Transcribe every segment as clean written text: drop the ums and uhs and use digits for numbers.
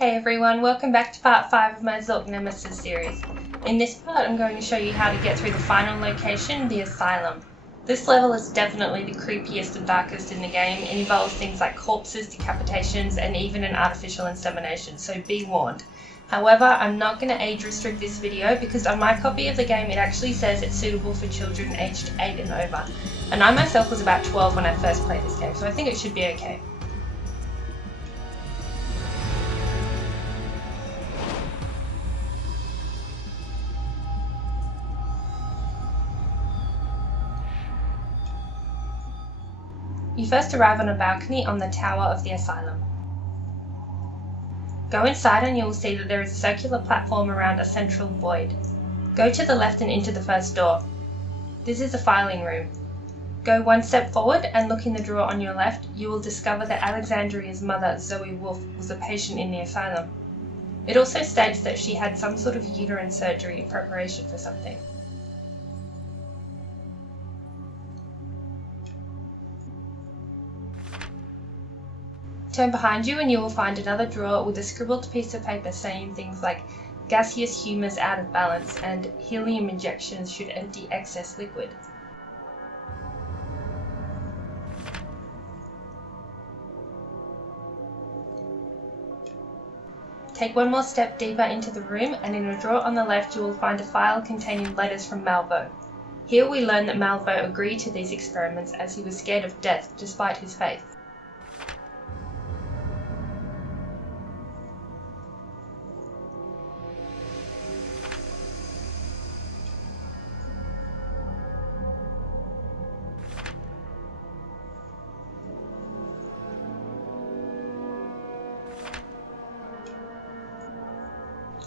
Hey everyone, welcome back to part 5 of my Zork Nemesis series. In this part I'm going to show you how to get through the final location, the Asylum. This level is definitely the creepiest and darkest in the game. It involves things like corpses, decapitations, and even an artificial insemination, so be warned. However, I'm not going to age restrict this video because on my copy of the game it actually says it's suitable for children aged 8 and over. And I myself was about 12 when I first played this game, so I think it should be okay. You first arrive on a balcony on the tower of the Asylum. Go inside and you will see that there is a circular platform around a central void. Go to the left and into the first door. This is a filing room. Go one step forward and look in the drawer on your left. You will discover that Alexandria's mother, Zoe Wolf, was a patient in the asylum. It also states that she had some sort of uterine surgery in preparation for something. Turn behind you and you will find another drawer with a scribbled piece of paper saying things like gaseous humours out of balance and helium injections should empty excess liquid. Take one more step deeper into the room and in a drawer on the left you will find a file containing letters from Malvo. Here we learn that Malvo agreed to these experiments as he was scared of death despite his faith.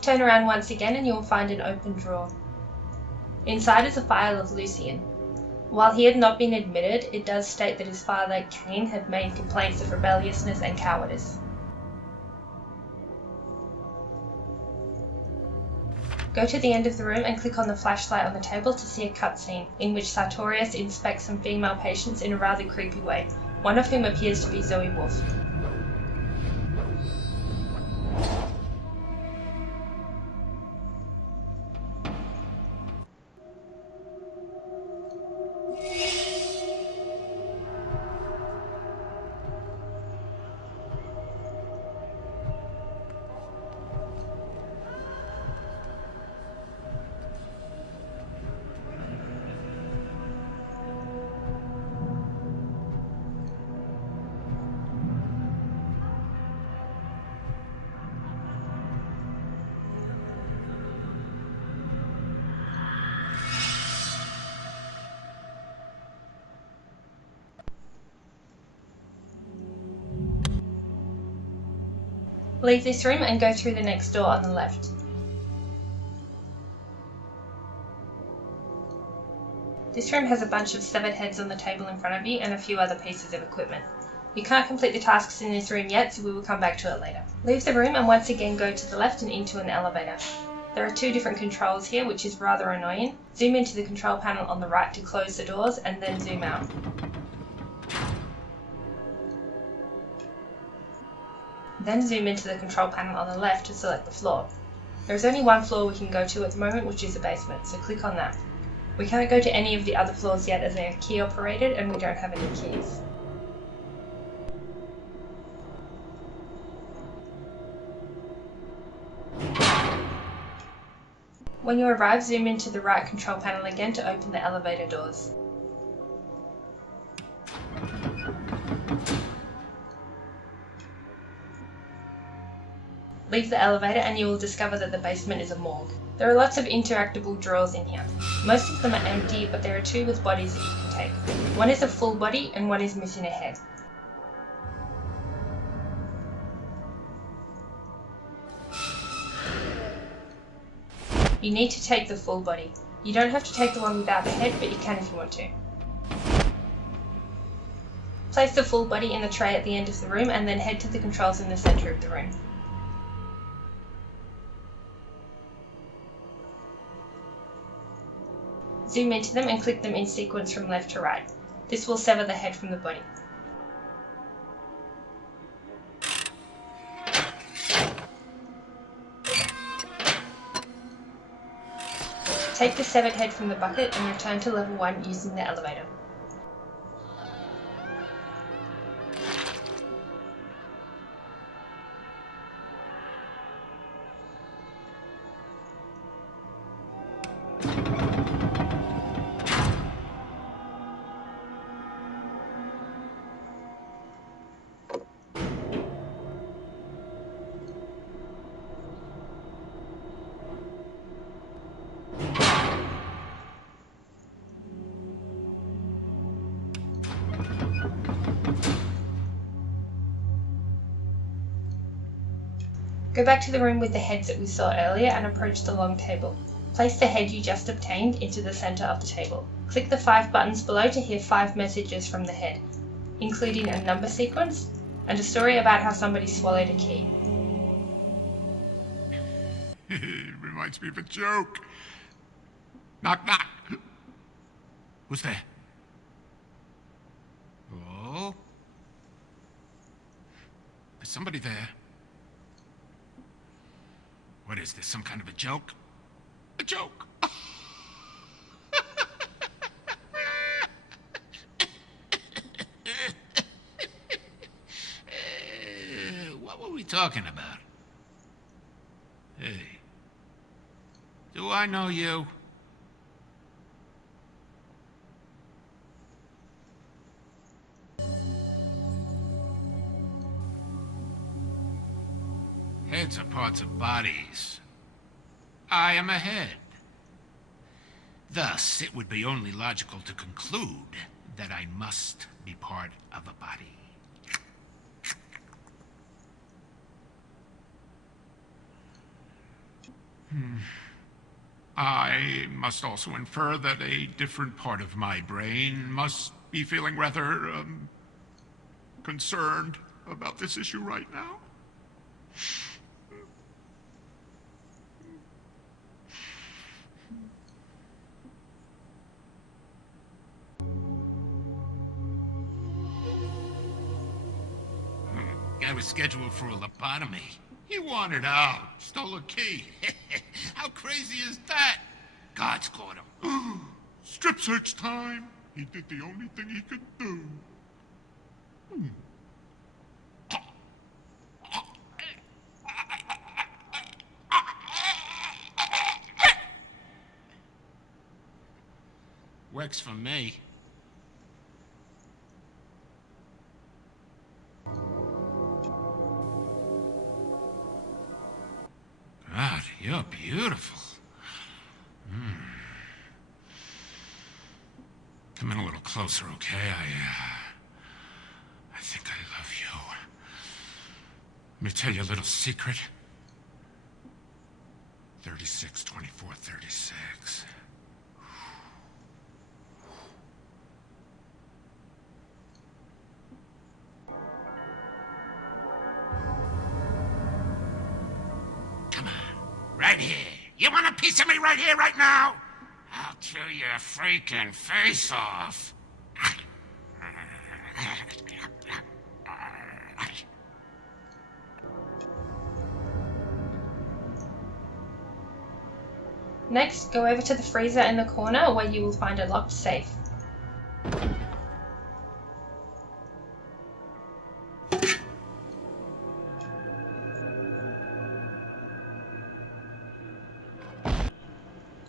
Turn around once again and you will find an open drawer. Inside is a file of Lucian. While he had not been admitted, it does state that his father, Cain, had made complaints of rebelliousness and cowardice. Go to the end of the room and click on the flashlight on the table to see a cutscene in which Sartorius inspects some female patients in a rather creepy way, one of whom appears to be Zoe Wolf. Leave this room and go through the next door on the left. This room has a bunch of severed heads on the table in front of you and a few other pieces of equipment. You can't complete the tasks in this room yet, so we will come back to it later. Leave the room and once again go to the left and into an elevator. There are two different controls here, which is rather annoying. Zoom into the control panel on the right to close the doors and then zoom out. Then zoom into the control panel on the left to select the floor. There is only one floor we can go to at the moment, which is the basement, so click on that. We can't go to any of the other floors yet as they are key operated and we don't have any keys. When you arrive, zoom into the right control panel again to open the elevator doors. Leave the elevator and you will discover that the basement is a morgue. There are lots of interactable drawers in here. Most of them are empty, but there are two with bodies that you can take. One is a full body and one is missing a head. You need to take the full body. You don't have to take the one without the head, but you can if you want to. Place the full body in the tray at the end of the room and then head to the controls in the center of the room. Zoom into them and click them in sequence from left to right. This will sever the head from the body. Take the severed head from the bucket and return to level 1 using the elevator. Go back to the room with the heads that we saw earlier and approach the long table. Place the head you just obtained into the center of the table. Click the 5 buttons below to hear 5 messages from the head, including a number sequence and a story about how somebody swallowed a key. Reminds me of a joke. Knock, knock. Who's there? Oh? There's somebody there. What is this, some kind of a joke? A joke! What were we talking about? Hey. Do I know you? Heads are parts of bodies. I am a head. Thus, it would be only logical to conclude that I must be part of a body. I must also infer that a different part of my brain must be feeling rather, concerned about this issue right now. Guy was scheduled for a lobotomy. He wanted out. Stole a key. How crazy is that? God's caught him. Strip search time. He did the only thing he could do. Works for me. God, you're beautiful. Come in a little closer, okay? I think I love you. Let me tell you a little secret. 36, 24, 36. Come on, right here. You want a piece of me right here, right now? I'll chew your freaking face off. Next, go over to the freezer in the corner where you will find a locked safe.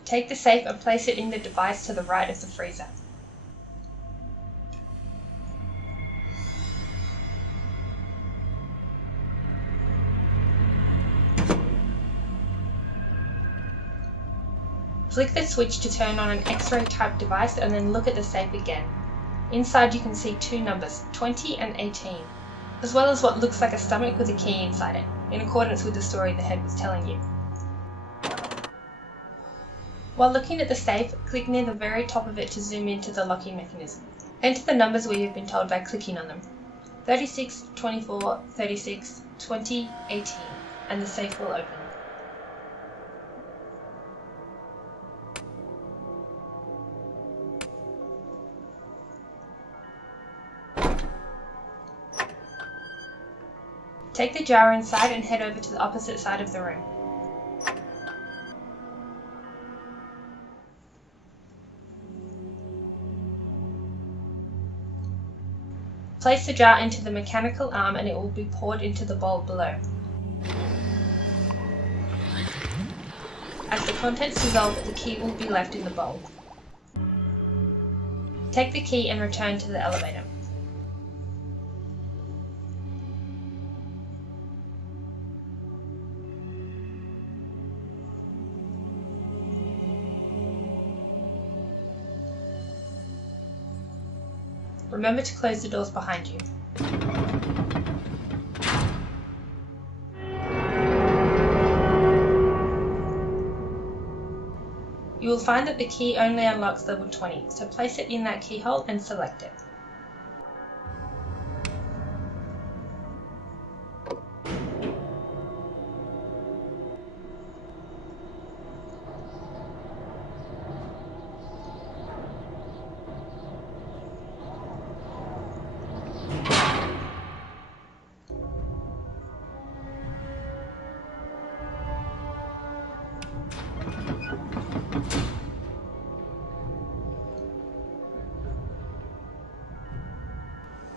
Take the safe and place it in the device to the right of the freezer. Flick the switch to turn on an X-ray type device and then look at the safe again. Inside you can see 2 numbers, 20 and 18, as well as what looks like a stomach with a key inside it, in accordance with the story the head was telling you. While looking at the safe, click near the very top of it to zoom into the locking mechanism. Enter the numbers where you've been told by clicking on them. 36, 24, 36, 20, 18, and the safe will open. Take the jar inside and head over to the opposite side of the room. Place the jar into the mechanical arm and it will be poured into the bowl below. As the contents dissolve, the key will be left in the bowl. Take the key and return to the elevator. Remember to close the doors behind you. You will find that the key only unlocks level 20, so place it in that keyhole and select it.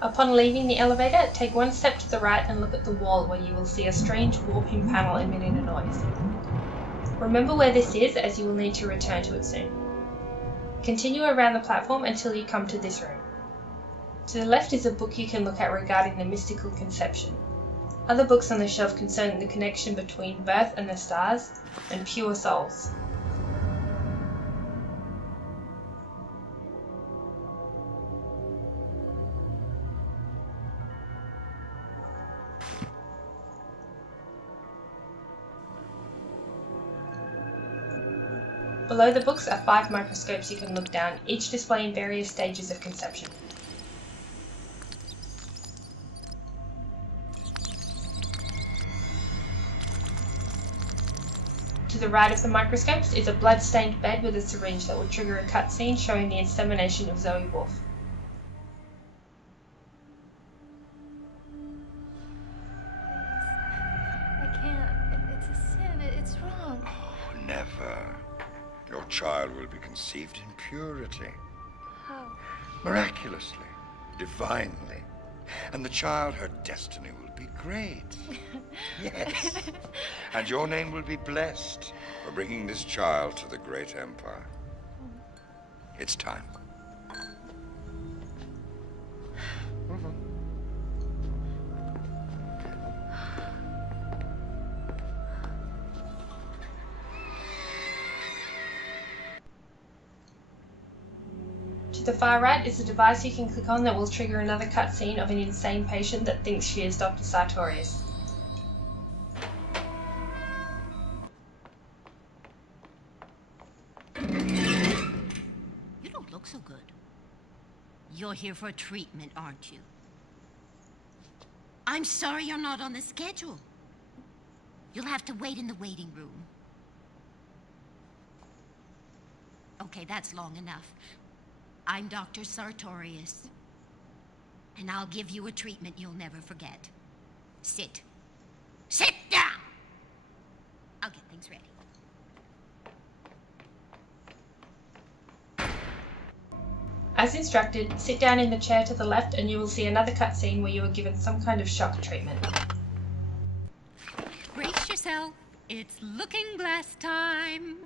Upon leaving the elevator, take one step to the right and look at the wall where you will see a strange warping panel emitting a noise. Remember where this is, as you will need to return to it soon. Continue around the platform until you come to this room. To the left is a book you can look at regarding the mystical conception. Other books on the shelf concern the connection between birth and the stars and pure souls. Below the books are 5 microscopes you can look down, each displaying various stages of conception. To the right of the microscopes is a blood-stained bed with a syringe that will trigger a cutscene showing the insemination of Zoe Wolf. I can't. It's a sin. It's wrong. Oh, never. Your child will be conceived in purity. How? Miraculously. Divinely. And the child, her destiny will be great. Yes. And your name will be blessed for bringing this child to the great empire. It's time. To the far right is a device you can click on that will trigger another cutscene of an insane patient that thinks she is Dr. Sartorius. You don't look so good. You're here for a treatment, aren't you? I'm sorry you're not on the schedule. You'll have to wait in the waiting room. Okay, that's long enough. I'm Dr. Sartorius, and I'll give you a treatment you'll never forget. Sit. Sit down! I'll get things ready. As instructed, sit down in the chair to the left and you will see another cutscene where you are given some kind of shock treatment. Brace yourself. It's looking glass time.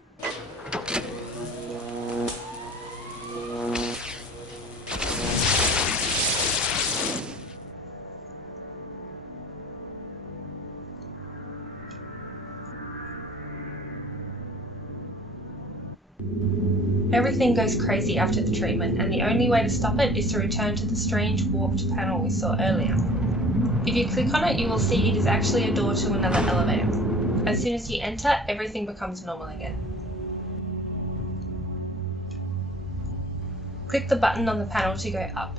Everything goes crazy after the treatment, and the only way to stop it is to return to the strange warped panel we saw earlier. If you click on it, you will see it is actually a door to another elevator. As soon as you enter, everything becomes normal again. Click the button on the panel to go up.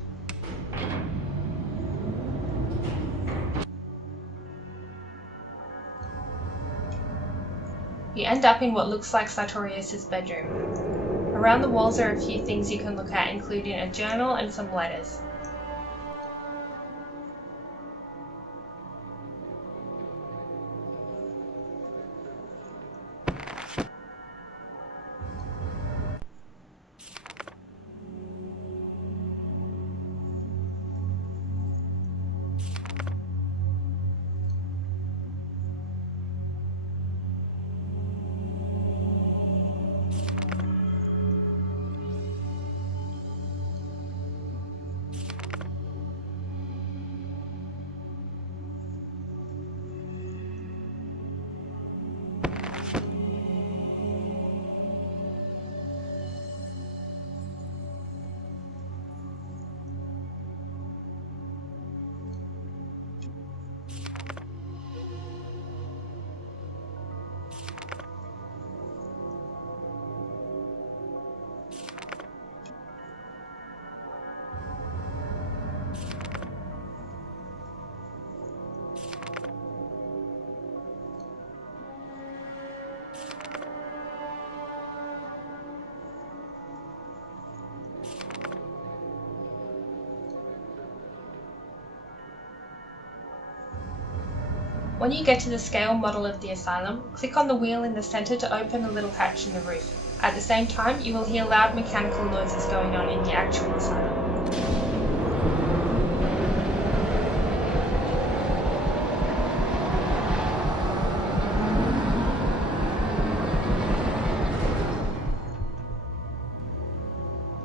You end up in what looks like Sartorius' bedroom. Around the walls are a few things you can look at, including a journal and some letters. When you get to the scale model of the asylum, click on the wheel in the center to open a little hatch in the roof. At the same time, you will hear loud mechanical noises going on in the actual asylum.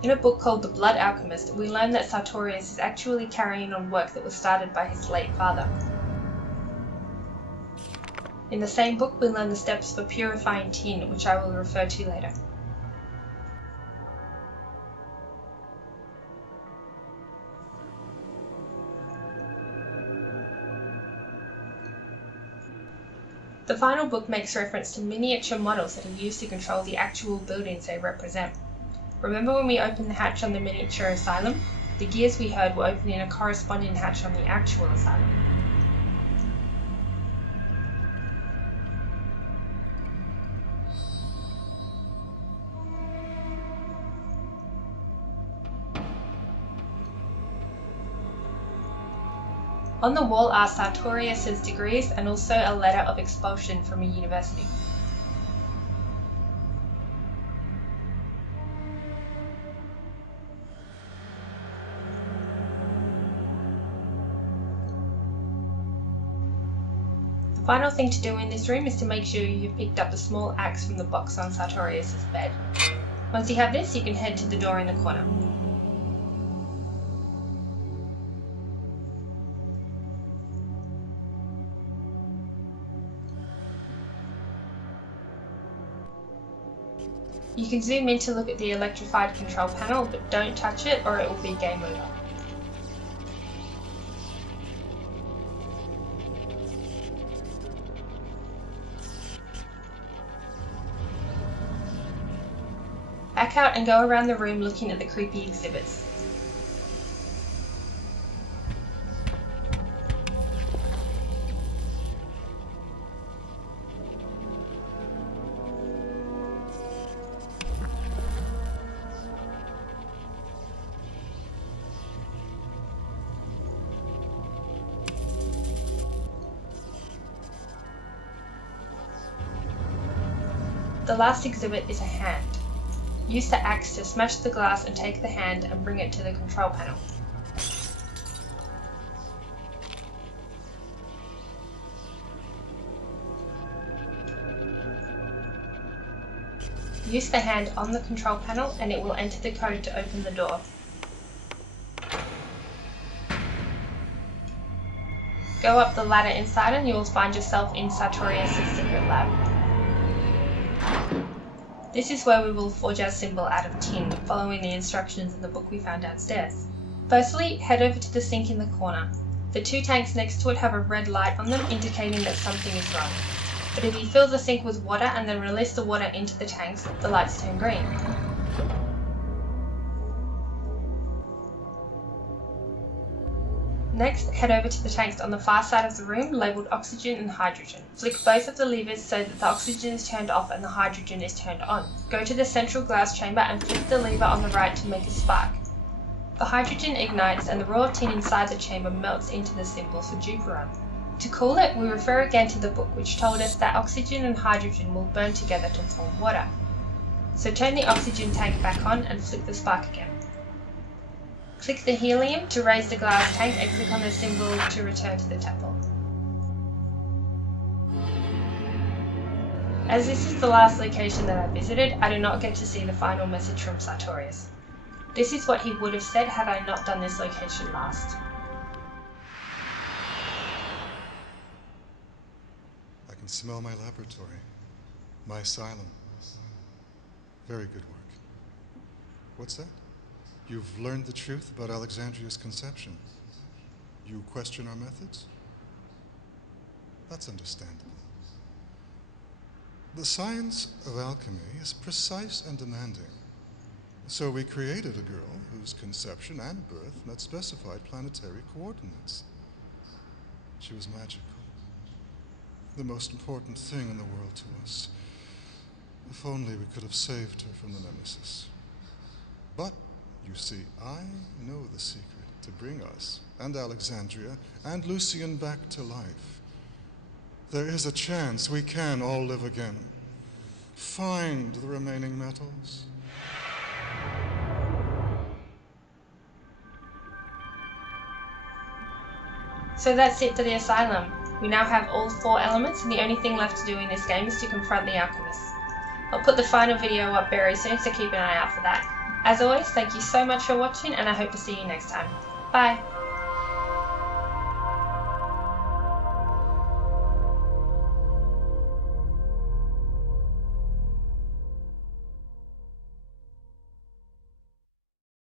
In a book called The Blood Alchemist, we learn that Sartorius is actually carrying on work that was started by his late father. In the same book, we learn the steps for purifying tin, which I will refer to later. The final book makes reference to miniature models that are used to control the actual buildings they represent. Remember when we opened the hatch on the miniature asylum? The gears we heard were opening a corresponding hatch on the actual asylum. On the wall are Sartorius' degrees and also a letter of expulsion from a university. The final thing to do in this room is to make sure you've picked up the small axe from the box on Sartorius' bed. Once you have this, you can head to the door in the corner. You can zoom in to look at the electrified control panel, but don't touch it or it will be game over. Back out and go around the room looking at the creepy exhibits. The last exhibit is a hand. Use the axe to smash the glass and take the hand and bring it to the control panel. Use the hand on the control panel and it will enter the code to open the door. Go up the ladder inside and you will find yourself in Sartorius' secret lab. This is where we will forge our symbol out of tin, following the instructions in the book we found downstairs. Firstly, head over to the sink in the corner. The two tanks next to it have a red light on them, indicating that something is wrong. But if you fill the sink with water and then release the water into the tanks, the lights turn green. Next, head over to the tanks on the far side of the room, labelled oxygen and hydrogen. Flick both of the levers so that the oxygen is turned off and the hydrogen is turned on. Go to the central glass chamber and flick the lever on the right to make a spark. The hydrogen ignites and the raw tin inside the chamber melts into the symbol for Juperon. To cool it, we refer again to the book, which told us that oxygen and hydrogen will burn together to form water. So turn the oxygen tank back on and flick the spark again. Click the helium to raise the glass tank and click on the symbol to return to the temple. As this is the last location that I visited, I do not get to see the final message from Sartorius. This is what he would have said had I not done this location last. I can smell my laboratory, my asylum. Very good work. What's that? You've learned the truth about Alexandria's conception. You question our methods? That's understandable. The science of alchemy is precise and demanding. So we created a girl whose conception and birth met specified planetary coordinates. She was magical. The most important thing in the world to us. If only we could have saved her from the Nemesis. But you see, I know the secret to bring us, and Alexandria, and Lucian back to life. There is a chance we can all live again. Find the remaining metals. So that's it for the Asylum. We now have all 4 elements, and the only thing left to do in this game is to confront the alchemist. I'll put the final video up very soon, so keep an eye out for that. As always, thank you so much for watching, and I hope to see you next time. Bye!